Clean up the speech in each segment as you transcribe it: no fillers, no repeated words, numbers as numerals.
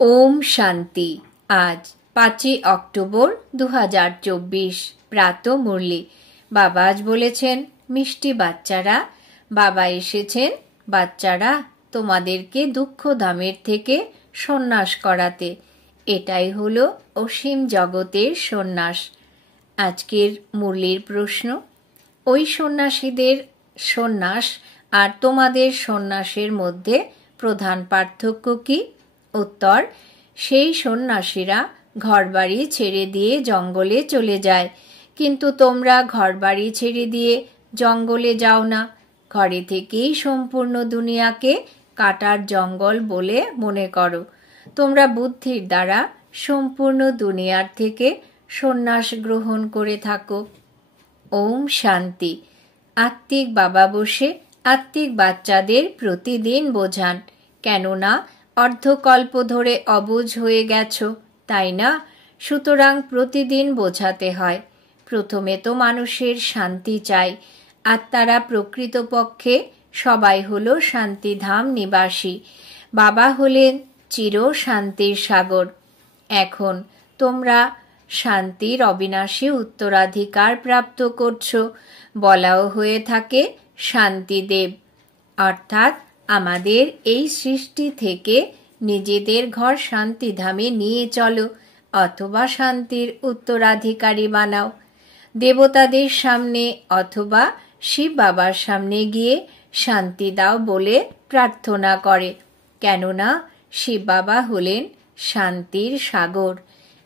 ওম শান্তি। আজ 5 অক্টোবর 2024 প্রাত মুরলি। বাবা আজ বলেছেন, মিষ্টি বাচ্চারা, বাবা এসেছেন বাচ্চারা তোমাদেরকে দুঃখধামের থেকে সন্ন্যাস করাতে। এটাই হলো অসীম জগতের সন্ন্যাস। আজকের মুরলির প্রশ্ন, ওই সন্ন্যাসীদের সন্ন্যাস আর তোমাদের সন্ন্যাসের মধ্যে প্রধান পার্থক্য কি? উত্তর, সেই সন্ন্যাসীরা ঘরবাড়ি ছেড়ে দিয়ে জঙ্গলে চলে যায়, কিন্তু তোমরা ঘরবাড়ি ছেড়ে দিয়ে জঙ্গলে যাও না। ঘরে থেকেই সম্পূর্ণ দুনিয়াকে কাটার জঙ্গল বলে মনে করো। তোমরা বুদ্ধির দ্বারা সম্পূর্ণ দুনিয়ার থেকে সন্ন্যাস গ্রহণ করে থাকো। ওম শান্তি। আত্মিক বাবা বসে আত্মিক বাচ্চাদের প্রতিদিন বোঝান, কেননা অর্ধকল্প ধরে অবুঝ হয়ে গেছো, তাই না? সুতরাং প্রতিদিন বোঝাতে হয়। প্রথমে তো মানুষের শান্তি চাই। আত্মারা প্রকৃতপক্ষে সবাই হলো শান্তিধাম নিবাসী। বাবা হলেন চির শান্তির সাগর। এখন তোমরা শান্তির অবিনাশী উত্তরাধিকার প্রাপ্ত করছো। বলাও হয়ে থাকে শান্তিদেব, অর্থাৎ আমাদের এই সৃষ্টি থেকে নিজেদের ঘর শান্তিধামে নিয়ে চলো, অথবা শান্তির উত্তরাধিকারী বানাও। দেবতাদের সামনে অথবা শিব বাবার সামনে গিয়ে শান্তি দাও বলে প্রার্থনা করে, কেননা শিব বাবা হলেন শান্তির সাগর।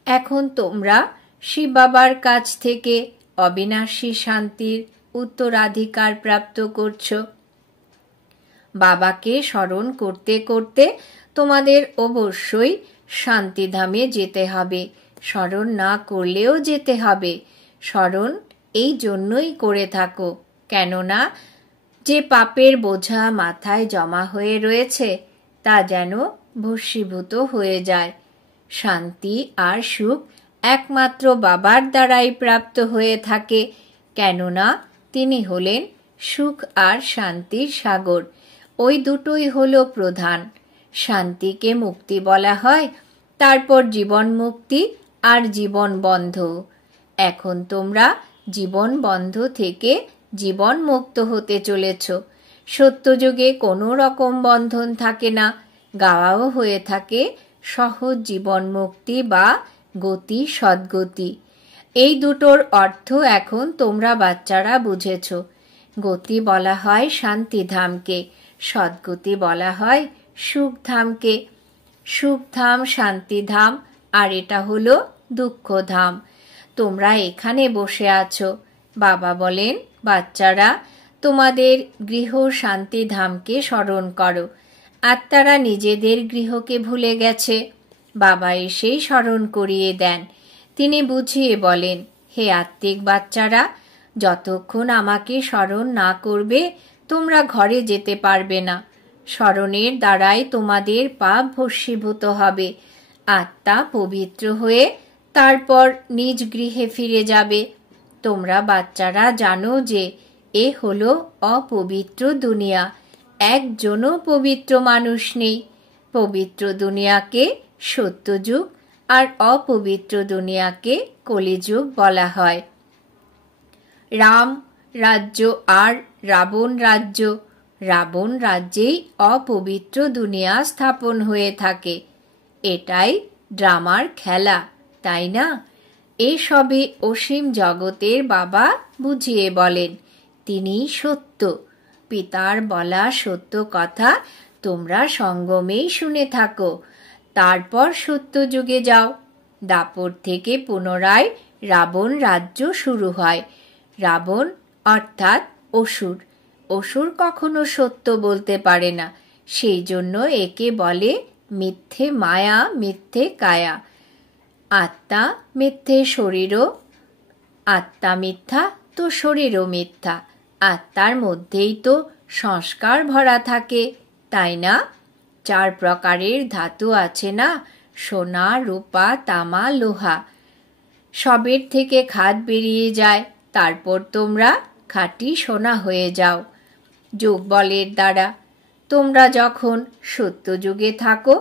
এখন তোমরা শিব বাবার কাছ থেকে অবিনাশী শান্তির উত্তরাধিকার প্রাপ্ত করছো। বাবাকে স্মরণ করতে করতে তোমাদের অবশ্যই শান্তিধামে যেতে হবে। স্মরণ না করলেও যেতে হবে। স্মরণ এই জন্যই করে থাকো, কেননা যে পাপের বোঝা মাথায় জমা হয়ে রয়েছে তা যেন ভস্মীভূত হয়ে যায়। শান্তি আর সুখ একমাত্র বাবার দ্বারাই প্রাপ্ত হয়ে থাকে, কেননা তিনি হলেন সুখ আর শান্তির সাগর। ওই দুটোই হলো প্রধান। শান্তিকে মুক্তি বলা হয়, তারপর জীবন মুক্তি আর জীবন বন্ধ। এখন তোমরা জীবন বন্ধ থেকে জীবন মুক্ত হতে চলেছ। সত্যযুগে কোনো রকম বন্ধন থাকে না। গাওয়াও হয়ে থাকে সহজ জীবন মুক্তি বা গতি সদ্গতি। এই দুটোর অর্থ এখন তোমরা বাচ্চারা বুঝেছ। গতি বলা হয় শান্তিধামকে, সদ্গতি বলা হয় সুখধামকে। সুখধাম শান্তিধাম, আর এটা হলো দুঃখধাম। তোমরা এখানে বসে আছো। বাবা বলেন, বাচ্চারা তোমাদের গৃহ শান্তিধামকে স্মরণ করো। আত্মারা নিজেদের গৃহকে ভুলে গেছে। বাবা এসেই স্মরণ করিয়ে দেন। তিনি বুঝিয়ে বলেন, হে আত্মিক বাচ্চারা, যতক্ষণ আমাকে স্মরণ না করবে তোমরা ঘরে যেতে পারবে না। স্মরণের দ্বারাই তোমাদের পাপ ভস্মীভূত হবে। আত্মা পবিত্র হয়ে তারপর নিজ গৃহে ফিরে যাবে। তোমরা বাচ্চারা জানো যে এ হলো অপবিত্র দুনিয়া। একজনও পবিত্র মানুষ নেই। পবিত্র দুনিয়াকে সত্যযুগ আর অপবিত্র দুনিয়াকে কলিযুগ বলা হয়। রাম রাজ্য আর রাবণ রাজ্য, রাবণ রাজ্যেই অপবিত্র দুনিয়া স্থাপন হয়ে থাকে। এটাই ড্রামার খেলা, তাই না? এসবে অসীম জগতের বাবা বুঝিয়ে বলেন। তিনি সত্য। পিতার বলা সত্য কথা তোমরা সঙ্গমেই শুনে থাকো। তারপর সত্য যুগে যাও। দাপর থেকে পুনরায় রাবণ রাজ্য শুরু হয়। রাবণ অর্থাৎ অসুর। অসুর কখনো সত্য বলতে পারে না, সেই জন্য একে বলে মিথ্যে মায়া, মিথ্যে কায়া। আত্মা মিথ্যে শরীরও, আত্মা মিথ্যা তো শরীরও মিথ্যা। আত্মার মধ্যেই তো সংস্কার ভরা থাকে, তাই না? 4 প্রকারের ধাতু আছে না, সোনা, রূপা, তামা, লোহা। সবের থেকে খাদ বেরিয়ে যায়, তারপর তোমরা খাঁটি সোনা হয়ে যাও যোগ বলের দ্বারা। তোমরা যখন সত্যযুগে থাকো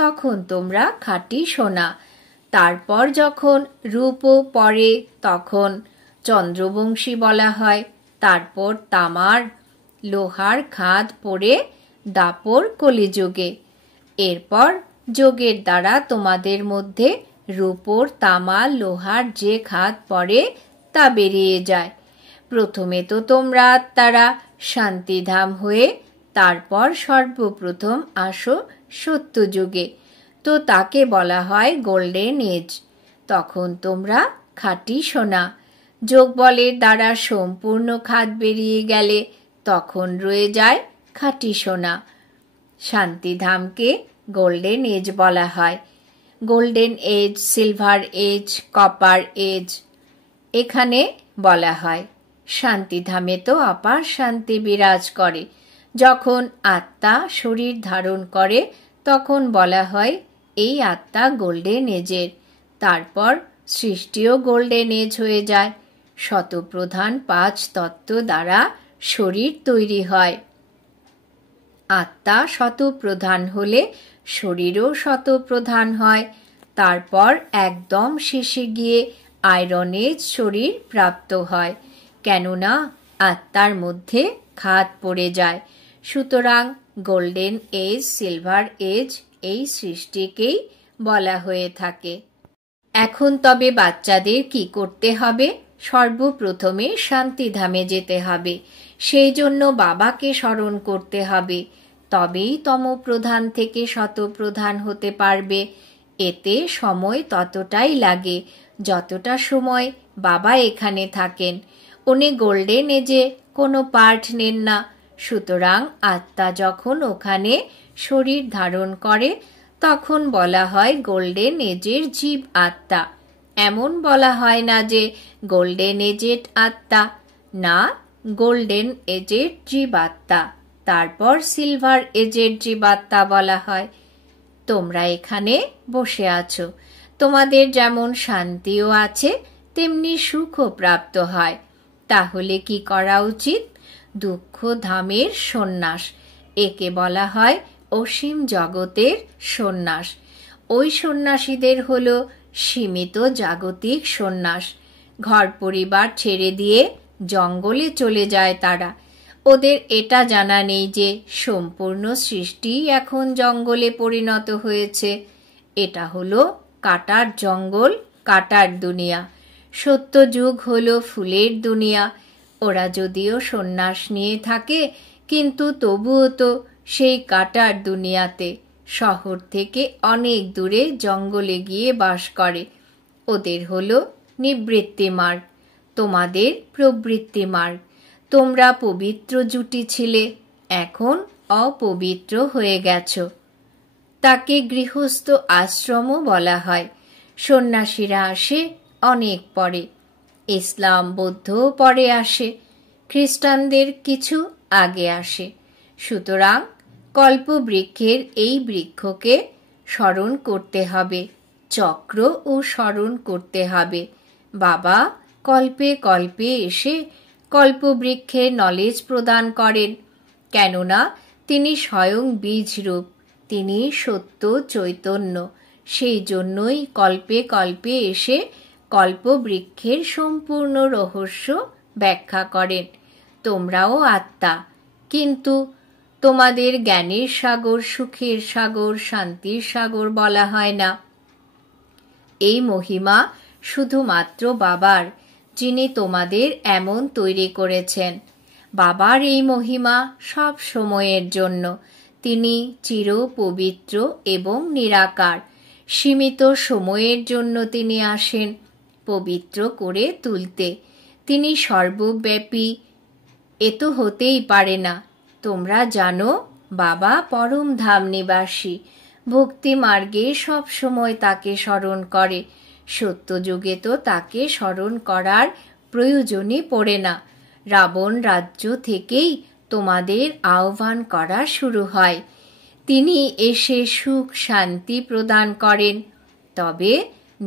তখন তোমরা খাঁটি সোনা। তারপর যখন রূপও পড়ে তখন চন্দ্রবংশী বলা হয়। তারপর তামার লোহার খাদ পড়ে দাপর কলিযুগে। এরপর যোগের দ্বারা তোমাদের মধ্যে রূপোর তামা লোহার যে খাদ পড়ে তা বেরিয়ে যায়। প্রথমে তো তোমরা আত্মারা শান্তিধাম হয়ে তারপর সর্বপ্রথম আসো সত্যযুগে, তো তাকে বলা হয় গোল্ডেন এজ। তখন তোমরা খাঁটি সোনা। যোগ বলের দ্বারা সম্পূর্ণ খাদ বেরিয়ে গেলে তখন রয়ে যায় খাঁটি সোনা। শান্তিধামকে গোল্ডেন এজ বলা হয়। Golden age, silver age, copper age এখানে বলা হয়। শান্তিধামে তো অপার শান্তি বিরাজ করে। যখন আত্মা শরীর ধারণ করে তখন বলা হয় এই আত্মা গোল্ডেন এজের। তারপর সৃষ্টিও গোল্ডেন এজ হয়ে যায়। শতপ্রধান 5 তত্ত্ব দ্বারা শরীর তৈরি হয়। আত্মা শতপ্রধান হলে শরীরও শতপ্রধান হয়। তারপর একদম শেষে গিয়ে আয়রন এজ শরীর প্রাপ্ত হয়, কেননা আত্মার মধ্যে খাদ পড়ে যায়। সুতরাং গোল্ডেন এজ, সিলভার এজ এই সৃষ্টিকেই বলা হয়ে থাকে। এখন তবে বাচ্চাদের কি করতে হবে? সর্বপ্রথমে শান্তিধামে যেতে হবে। সেই জন্য বাবাকে স্মরণ করতে হবে। তবেই তমপ্রধান থেকে শতপ্রধান হতে পারবে। এতে সময় ততটাই লাগে যতটা সময় বাবা এখানে থাকেন। উনি গোল্ডেন এজে কোনো পার্ট নেন না। সুতরাং আত্মা যখন ওখানে শরীর ধারণ করে তখন বলা হয় গোল্ডেন এজের জীব আত্মা। এমন বলা হয় না যে গোল্ডেন এজের আত্মা, না, গোল্ডেন এজের জীব আত্মা। তারপর সিলভার এজের জীব আত্মা বলা হয়। তোমরা এখানে বসে আছো, তোমাদের যেমন শান্তিও আছে তেমনি সুখও প্রাপ্ত হয়। তাহলে কি করা উচিত? দুঃখ ধামের সন্ন্যাস। একে বলা হয় অসীম জগতের সন্ন্যাস। ওই সন্ন্যাসীদের হলো সীমিত জাগতিক সন্ন্যাস। ঘর পরিবার ছেড়ে দিয়ে জঙ্গলে চলে যায় তারা। ওদের এটা জানা নেই যে সম্পূর্ণ সৃষ্টি এখন জঙ্গলে পরিণত হয়েছে। এটা হলো কাটার জঙ্গল, কাটার দুনিয়া। সত্যযুগ হলো ফুলের দুনিয়া। ওরা যদিও সন্ন্যাস নিয়ে থাকে কিন্তু তবুও তো সেই কাটার দুনিয়াতে, শহর থেকে অনেক দূরে জঙ্গলে গিয়ে বাস করে। ওদের হলো নিবৃত্তি মার্গ, তোমাদের প্রবৃত্তি মার্গ। তোমরা পবিত্র জুটি ছিলে, এখন অপবিত্র হয়ে গেছো। তাকে গৃহস্থ আশ্রমও বলা হয়। সন্ন্যাসীরা আসে অনেক পরে। ইসলাম, বৌদ্ধ পরে আসে। খ্রিস্টানদের কিছু আগে আসে। সুতরাং কল্পবৃক্ষের এই বৃক্ষকে স্মরণ করতে হবে, চক্র ও স্মরণ করতে হবে। বাবা কল্পে কল্পে এসে কল্পবৃক্ষের নলেজ প্রদান করেন, কেননা তিনি স্বয়ং বীজরূপ, তিনি সত্য চৈতন্য। সেই জন্যই কল্পে কল্পে এসে কল্পবৃক্ষের সম্পূর্ণ রহস্য ব্যাখ্যা করেন। তোমরাও আত্মা, কিন্তু তোমাদের জ্ঞানের সাগর, সুখের সাগর, শান্তির সাগর বলা হয় না। এই মহিমা শুধুমাত্র বাবার, যিনি তোমাদের এমন তৈরি করেছেন। বাবার এই মহিমা সব সময়ের জন্য। তিনি চির পবিত্র এবং নিরাকার। সীমিত সময়ের জন্য তিনি আসেন পবিত্র করে তুলতে। তিনি সর্বব্যাপী, এ তো হতেই পারে না। তোমরা জানো বাবা পরম ধাম নিবাসী। ভক্তি মার্গে সব সময় তাকে স্মরণ করে। সত্যযুগে তো তাকে স্মরণ করার প্রয়োজনই পড়ে না। রাবণ রাজ্য থেকেই তোমাদের আহ্বান করা শুরু হয়। তিনি এসে সুখ শান্তি প্রদান করেন, তবে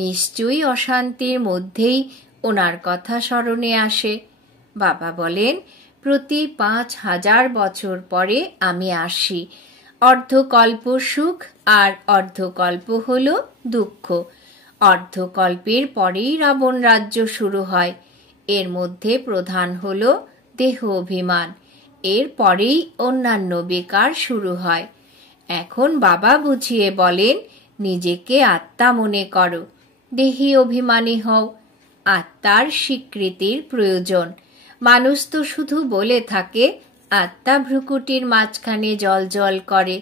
নিশ্চয়ই অশান্তির মধ্যেই ওনার কথা স্মরণে আসে। বাবা বলেন, প্রতি 5000 বছর পরে আমি আসি। অর্ধকল্প সুখ আর অর্ধকল্প হল দুঃখ। অর্ধকল্পের পরেই রাবণ রাজ্য শুরু হয়। এর মধ্যে প্রধান হল দেহ অভিমান। এর পরেই অন্যান্য বিকার শুরু হয়। এখন বাবা বুঝিয়ে বলেন, নিজেকে আত্মা মনে করো, দেহি অভিমানী হও। আত্মার স্বীকৃতির প্রয়োজন। মানুষ তো শুধু বলে থাকে, আত্মা ভ্রুকুটির মাঝখানে জ্বলজ্বল করে।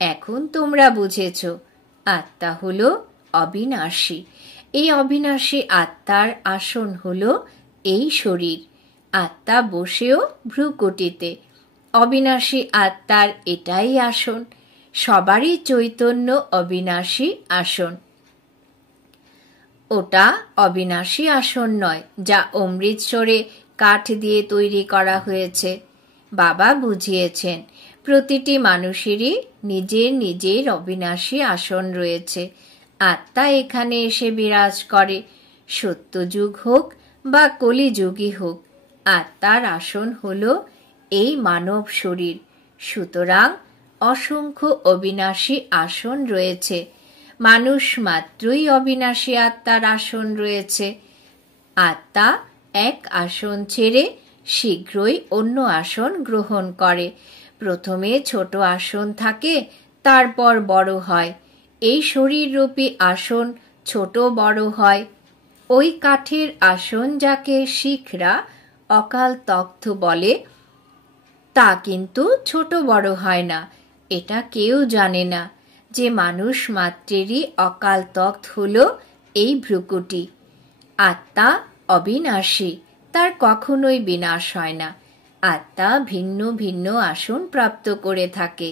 এখন তোমরা বুঝেছ, আত্মা হল অবিনাশী। এই অবিনাশী আত্মার আসন হল এই শরীর। আত্মা বসেও ভ্রুকুটিতে। অবিনাশী আত্মার এটাই আসন। সবারই চৈতন্য অবিনাশী আসন। ওটা অবিনাশী আসন নয়, যা অমৃতসরে কাঠ দিয়ে তৈরি করা হয়েছে। বাবা বুঝিয়েছেন, প্রতিটি মানুষেরই নিজের নিজের অবিনাশী আসন রয়েছে। আত্মা এখানে এসে বিরাজ করে। সত্যযুগ হোক বা কলিযুগই হোক, আত্মার আসন হল এই মানব শরীর। সুতরাং অসংখ্য অবিনাশী আসন রয়েছে। মানুষ মাত্রই অবিনাশী আত্মার আসন রয়েছে। আত্মা এক আসন ছেড়ে শীঘ্রই অন্য আসন গ্রহণ করে। প্রথমে ছোট আসন থাকে, তারপর বড় হয়। এই শরীররূপী আসন ছোট বড় হয়। ওই কাঠের আসন যাকে শিখরা অকাল তখ্ত বলে, তা কিন্তু ছোট বড় হয় না। এটা কেউ জানে না যে মানুষ মাত্রেরই অকাল তখ্ত হল এই ভ্রুকুটি। আত্মা অবিনাশী, তার কখনোই বিনাশ হয় না। আত্মা ভিন্ন ভিন্ন আসন প্রাপ্ত করে থাকে।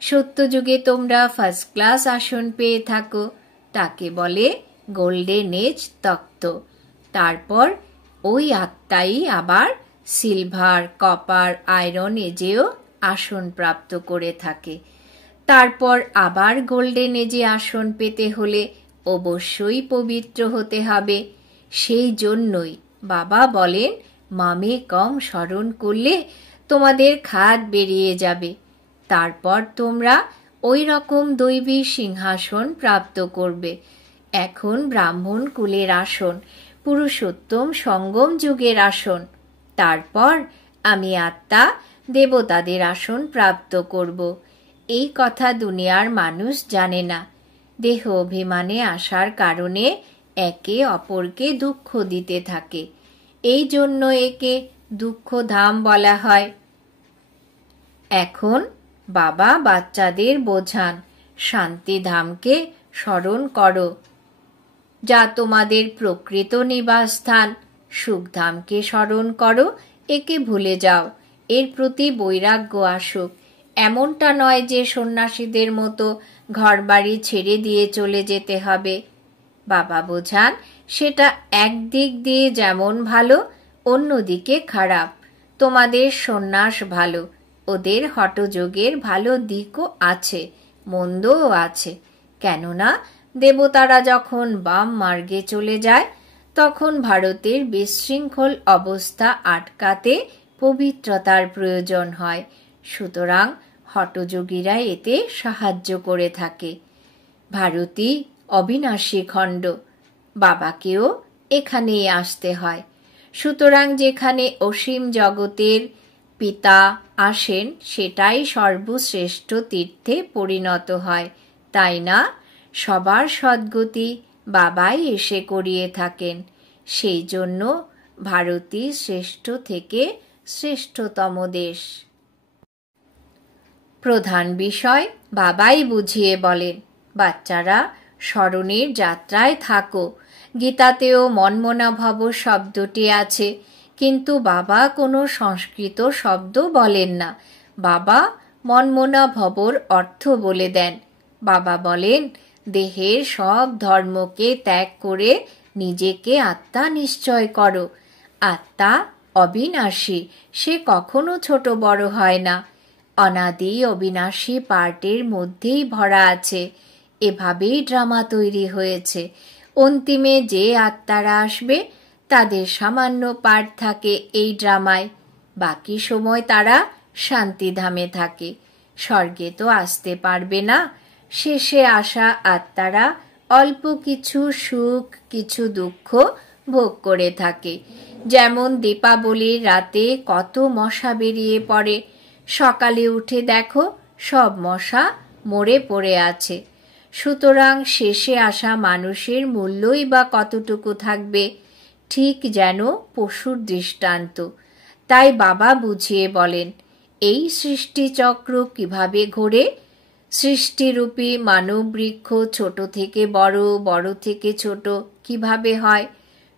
সত্যযুগে তোমরা ফার্স্ট ক্লাস আসন পেয়ে থাকো, তাকে বলে গোল্ডেন এজ তখ্ত। তারপর ওই আত্মাই আবার সিলভার, কপার, আয়রন এজেও আসন প্রাপ্ত করে থাকে। তারপর আবার গোল্ডেন এজে আসন পেতে হলে অবশ্যই পবিত্র হতে হবে। সেই জন্যই বাবা বলেন, মামে কম স্মরণ করলে তোমাদের খাদ বেরিয়ে যাবে। তারপর তোমরা ওই রকম দৈবী সিংহাসন প্রাপ্ত করবে। এখন ব্রাহ্মণ কুলের আসন, পুরুষোত্তম সঙ্গম যুগের আসন। তারপর আমি আত্মা দেবতাদের আসন প্রাপ্ত করব। এই কথা দুনিয়ার মানুষ জানে না। দেহ অভিমানে আসার কারণে একে অপরকে দুঃখ দিতে থাকে। এই জন্য একে দুঃখধাম বলা হয়। এখন বাবা বাচ্চাদের বোঝান, শান্তিধামকে স্মরণ করো, যা তোমাদের প্রকৃত নিবাসস্থান। সুখধামকে স্মরণ করো, একে ভুলে যাও। এর প্রতি বৈরাগ্য আসুক। এমনটা নয় যে সন্ন্যাসীদের মতো ঘরবাড়ি ছেড়ে দিয়ে চলে যেতে হবে। বাবা বোঝান, সেটা একদিক দিয়ে যেমন ভালো, অন্যদিকে খারাপ। তোমাদের সন্ন্যাস ভালো, ওদের হঠযোগের ভালো দিকও আছে, মন্দও আছে। কেননা দেবতারা যখন বাম মার্গে চলে যায়, তখন ভারতের বিশৃঙ্খল অবস্থা আটকাতে পবিত্রতার প্রয়োজন হয়। সুতরাং হঠযোগীরা এতে সাহায্য করে থাকে। ভারতী অবিনাশী খণ্ড, বাবাকেও এখানেই আসতে হয়। সুতরাং যেখানে অসীম জগতের পিতা আসেন, সেটাই সর্বশ্রেষ্ঠ তীর্থে পরিণত হয়, তাই না? সবার সদ্গতি বাবাই এসে করিয়ে থাকেন। সেই জন্য ভারতী শ্রেষ্ঠ থেকে শ্রেষ্ঠতম দেশ। প্রধান বিষয় বাবাই বুঝিয়ে বলেন, বাচ্চারা স্মরণের যাত্রায় থাকো। গীতাতেও মনমনা ভব শব্দটি আছে, কিন্তু বাবা কোনো সংস্কৃত শব্দ বলেন না। বাবা মনমনা ভবর অর্থ বলে দেন। বাবা বলেন, দেহের সব ধর্মকে ত্যাগ করে নিজেকে আত্মা নিশ্চয় করো। আত্মা অবিনাশী, সে কখনো ছোট বড় হয় না। অনাদি অবিনাশী পার্টের মধ্যেই ভরা আছে। এভাবেই ড্রামা তৈরি হয়েছে। অন্তিমে যে আত্মারা আসবে, তাদের সামান্য পার্ট থাকে এই ড্রামায়। বাকি সময় তারা শান্তিধামে থাকে। স্বর্গে তো আসতে পারবে না। শেষে আসা আত্মারা অল্প কিছু সুখ কিছু দুঃখ ভোগ করে থাকে। যেমন দীপাবলির রাতে কত মশা বেরিয়ে পড়ে, সকালে উঠে দেখো সব মশা মরে পড়ে আছে। সুতরাং শেষে আসা মানুষের মূল্যই বা কতটুকু থাকবে, ঠিক যেন পশুর দৃষ্টান্ত। তাই বাবা বুঝিয়ে বলেন, এই সৃষ্টিচক্র কিভাবে ঘোরে। সৃষ্টিরূপী মানব বৃক্ষ ছোট থেকে বড়, বড় থেকে ছোট কিভাবে হয়।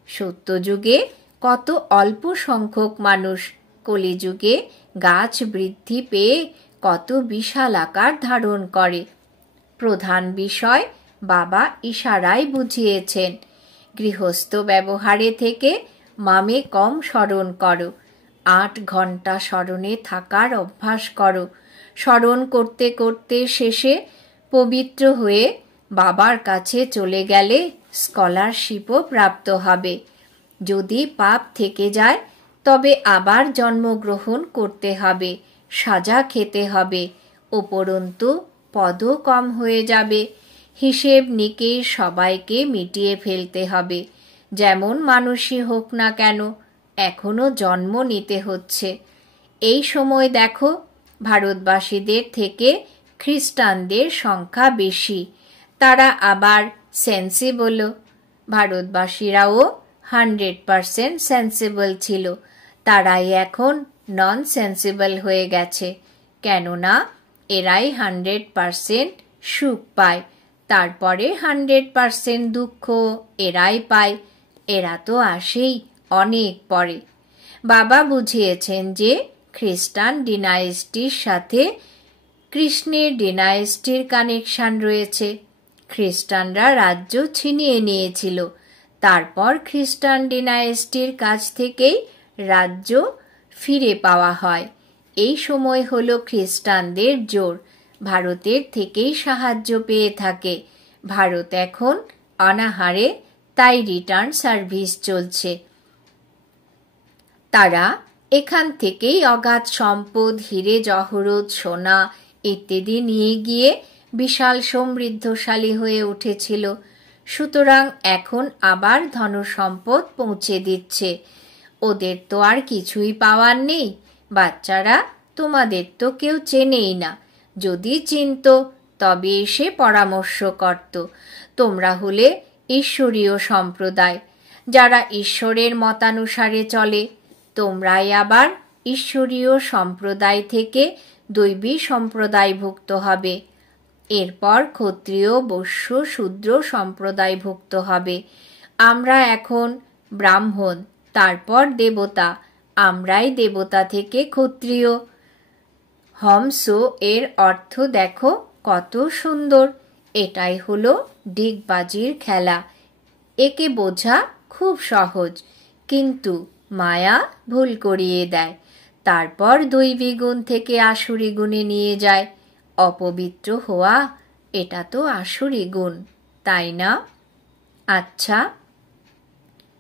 সত্যযুগে কত অল্প সংখ্যক মানুষ, কলিযুগে গাছ বৃদ্ধি পেয়ে কত বিশাল আকার ধারণ করে। প্রধান বিষয় বাবা ইশারায় বুঝিয়েছেন। গৃহস্থ ব্যবহারে থেকে মামে কম স্মরণ করো, 8 ঘন্টা স্মরণে থাকার অভ্যাস করো। স্মরণ করতে করতে শেষে পবিত্র হয়ে বাবার কাছে চলে গেলে স্কলারশিপও প্রাপ্ত হবে। যদি পাপ থেকে যায় তবে আবার জন্মগ্রহণ করতে হবে, সাজা খেতে হবে, উপরন্তু পদও কম হয়ে যাবে। হিসেব নিকেশ সবাইকে মিটিয়ে ফেলতে হবে। যেমন মানুষই হোক না কেন, এখনো জন্ম নিতে হচ্ছে। এই সময় দেখো ভারতবাসীদের থেকে খ্রিস্টানদের সংখ্যা বেশি, তারা আবার সেন্সিবলও। ভারতবাসীরাও 100% সেন্সিবল ছিল, তারাই এখন নন সেন্সিবল হয়ে গেছে। কেননা এরাই 100% সুখ পায়, তারপরে 100% দুঃখ এরাই পায়। এরা তো আসেই অনেক পরে। বাবা বুঝিয়েছেন যে খ্রিস্টান ডিনাইস্টির সাথে কৃষ্ণের ডিনাইস্টির কানেকশন রয়েছে। খ্রিস্টানরা রাজ্য ছিনিয়ে নিয়েছিল, তারপর খ্রিস্টান ডিনাইস্টির কাছ থেকেই রাজ্য ফিরে পাওয়া হয়। এই সময় হলো খ্রিস্টানদের জোর, ভারতের থেকেই সাহায্য পেয়ে থাকে। ভারত এখন অনাহারে, তাই রিটার্ন সার্ভিস চলছে। তারা এখান থেকেই অগাধ সম্পদ, হিরে জহরত, সোনা ইত্যাদি নিয়ে গিয়ে বিশাল সমৃদ্ধশালী হয়ে উঠেছিল। সুতরাং এখন আবার ধনসম্পদ পৌঁছে দিচ্ছে। ওদের তো আর কিছুই পাওয়ার নেই। বাচ্চারা, তোমাদের তো কেউ চেনেই না, যদি চিনত তবে এসে পরামর্শ করত। তোমরা হলে ঈশ্বরীয় সম্প্রদায়, যারা ঈশ্বরের মতানুসারে চলে। তোমরাই আবার ঈশ্বরীয় সম্প্রদায় থেকে দৈবী সম্প্রদায়ভুক্ত হবে। এরপর ক্ষত্রিয়, বৈশ্য, শূদ্র সম্প্রদায়ভুক্ত হবে। আমরা এখন ব্রাহ্মণ, তারপর দেবতা। আমরাই দেবতা থেকে ক্ষত্রিয়। হংস এর অর্থ দেখো কত সুন্দর। এটাই হলো ডিগবাজির খেলা। একে বোঝা খুব সহজ, কিন্তু মায়া ভুল করিয়ে দেয়। তারপর দৈবী গুণ থেকে আসুরি গুণে নিয়ে যায়। অপবিত্র হওয়া, এটা তো আসুরি গুণ, তাই না? আচ্ছা,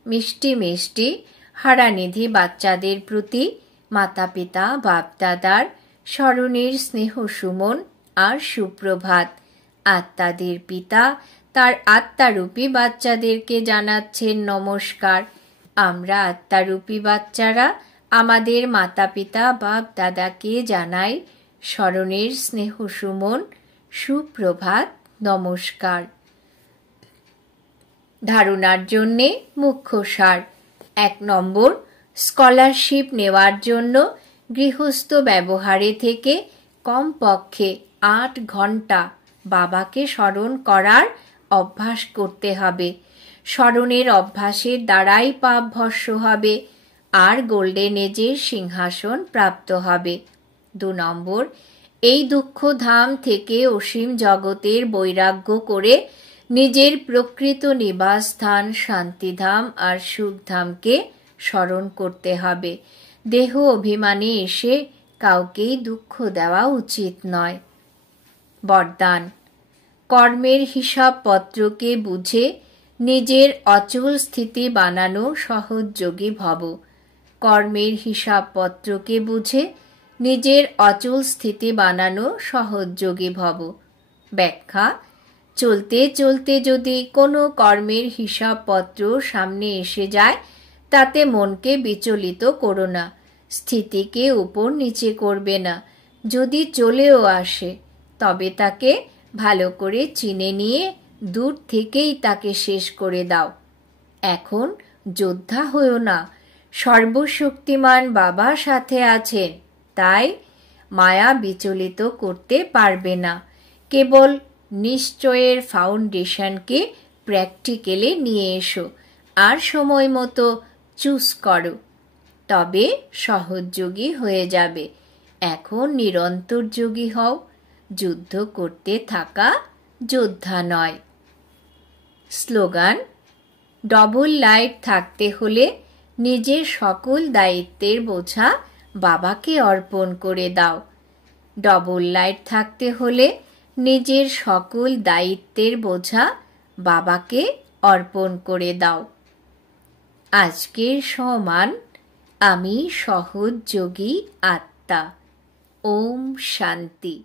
মিষ্টি মিষ্টি হারানিধি বাচ্চাদের প্রতি মাতা পিতা বাপদাদার স্মরণের স্নেহ সুমন আর সুপ্রভাত। আত্মাদের পিতা তার আত্মারূপী বাচ্চাদেরকে জানাচ্ছেন নমস্কার। আমরা আত্মারূপী বাচ্চারা আমাদের মাতা পিতা বাপ দাদাকে জানাই স্মরণের স্নেহ সুমন, সুপ্রভাত, নমস্কার। ধারণার জন্যে মুখ্য সার। 1 নম্বর, স্কলারশিপ নেওয়ার জন্য গৃহস্থ ব্যবহারে থেকে কমপক্ষে 8 ঘন্টা বাবাকে স্মরণ করার অভ্যাস করতে হবে। স্মরণের অভ্যাসের দ্বারাই পাপ ভস্ম হবে আর গোল্ডেন এজের সিংহাসন প্রাপ্ত হবে। 2 নম্বর, এই দুঃখধাম থেকে অসীম জগতের বৈরাগ্য করে নিজের প্রকৃত নিবাস স্থান শান্তিধাম আর সুখধামকে স্মরণ করতে হবে। দেহ অভিমানে এসে কাউকেই দুঃখ দেওয়া উচিত নয়। বরদান, কর্মের হিসাবপত্রকে বুঝে নিজের অচল স্থিতি বানানো সহযোগী ভব। কর্মের হিসাবপত্রকে বুঝে নিজের অচল স্থিতি বানানো সহযোগী ভব। ব্যাখ্যা: চলতে চলতে যদি কোনো কর্মের হিসাবপত্র সামনে এসে যায়, তাতে মনকে বিচলিত করো না, স্থিতিকে উপর নিচে করবে না। যদি চলেও আসে, তবে তাকে ভালো করে চিনে নিয়ে দূর থেকেই তাকে শেষ করে দাও। এখন যোদ্ধা হও না, সর্বশক্তিমান বাবা সাথে আছেন, তাই মায়া বিচলিত করতে পারবে না। কেবল নিশ্চয়ের ফাউন্ডেশনকে প্র্যাকটিক্যালে নিয়ে এসো আর সময় মতো চুজ করো, তবে সহযোগী হয়ে যাবে। এখন নিরন্তর যোগী হও, যুদ্ধ করতে থাকা যোদ্ধা নয়। স্লোগান: ডবল লাইট থাকতে হলে নিজের সকল দায়িত্বের বোঝা বাবাকে অর্পণ করে দাও। ডবল লাইট থাকতে হলে নিজের সকল দায়িত্বের বোঝা বাবাকে অর্পণ করে দাও। আজকের সমান: আমি সহজ যোগী আত্মা। ওম শান্তি।